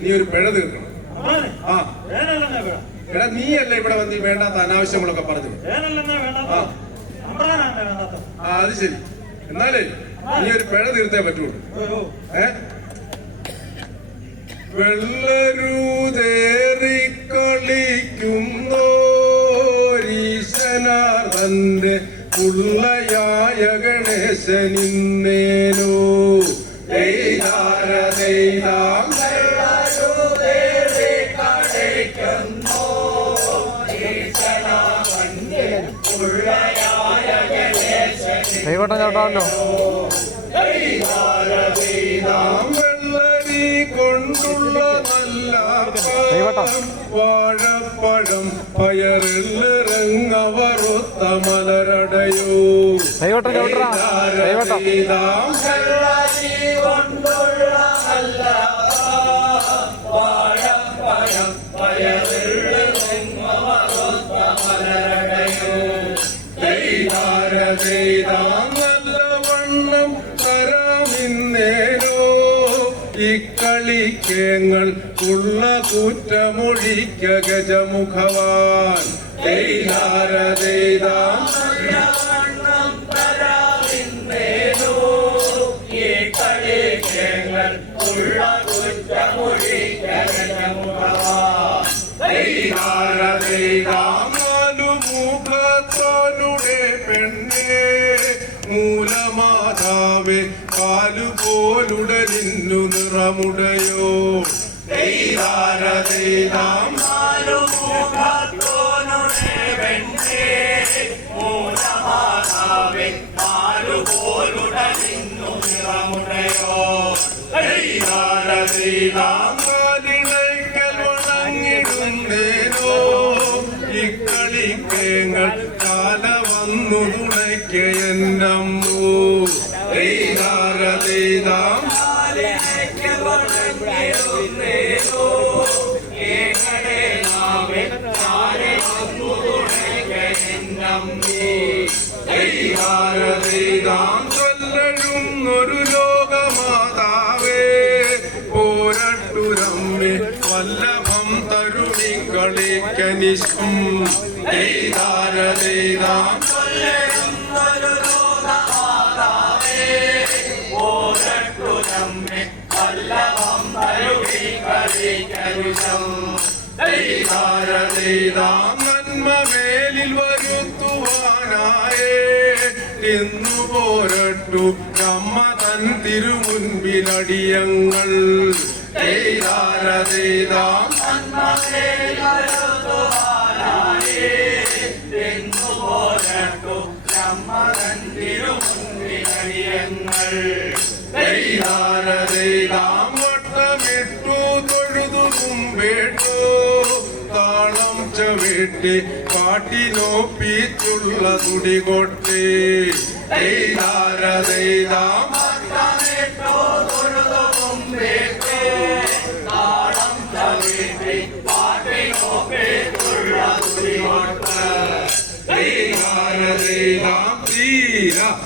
നീ ഒരു പിഴ തീർക്കണം. ആ. എടാ നീയല്ല ഇവിടെ വന്ന് വേണ്ടാത്ത അനാവശ്യങ്ങളൊക്കെ പറഞ്ഞു. ആ. അത് ശരി. എന്നാലേ നീ ഒരു പിഴ തീർത്തേ പറ്റുള്ളൂ. ഏ? വെള്ളരൂതേറി പുള്ളയായ ഉള്ളയായ ഗണേശനിന്നേനോ. ദൈതാര ദൈതാം കൈവട്ടം ചവിട്ടാമല്ലോ. കൊണ്ടുള്ള നല്ല. വാഴപ്പഴം പയറിലിറങ്ങവറുത്ത മലരടയോ. കൈവട്ടം ചവിട്ടറാ. കൈവട്ടം വാഴപ്പഴം നല്ലവണ്ണം ഇക്കളിക്കേങ്ങൾ ഉള്ള കൂറ്റമൊഴിക്ക ഗജമുഖവാൻ. ൂലമാതാവേ ദൈതാം കാലിണയ്ക്കൽ വണങ്ങിടുന്നേനോ ഇക്കളിക്കേങ്ങൾ കാല വന്നു തുണയ്ക്ക എന്നമ്മൂ ദൈതാര ദൈതാം കളിക്കനിശം ദൈതാര ദൈതാം ദൈതാര ദൈതാം നന്മ മേലിൽ വരുത്തുവാനായേ. ഇന്നു പോരട്ടു. നമ്മ തൻ തിരുമുൻപിലടിയങ്ങൾ ദൈതാം ദൈതാര ദൈതാം വട്ടമിട്ടു തൊഴുതു മുമ്പേട്ടു താളം ചവിട്ടി പാട്ടിനോപ്പിച്ചുള്ള തുടി കൊട്ടി Ram Priya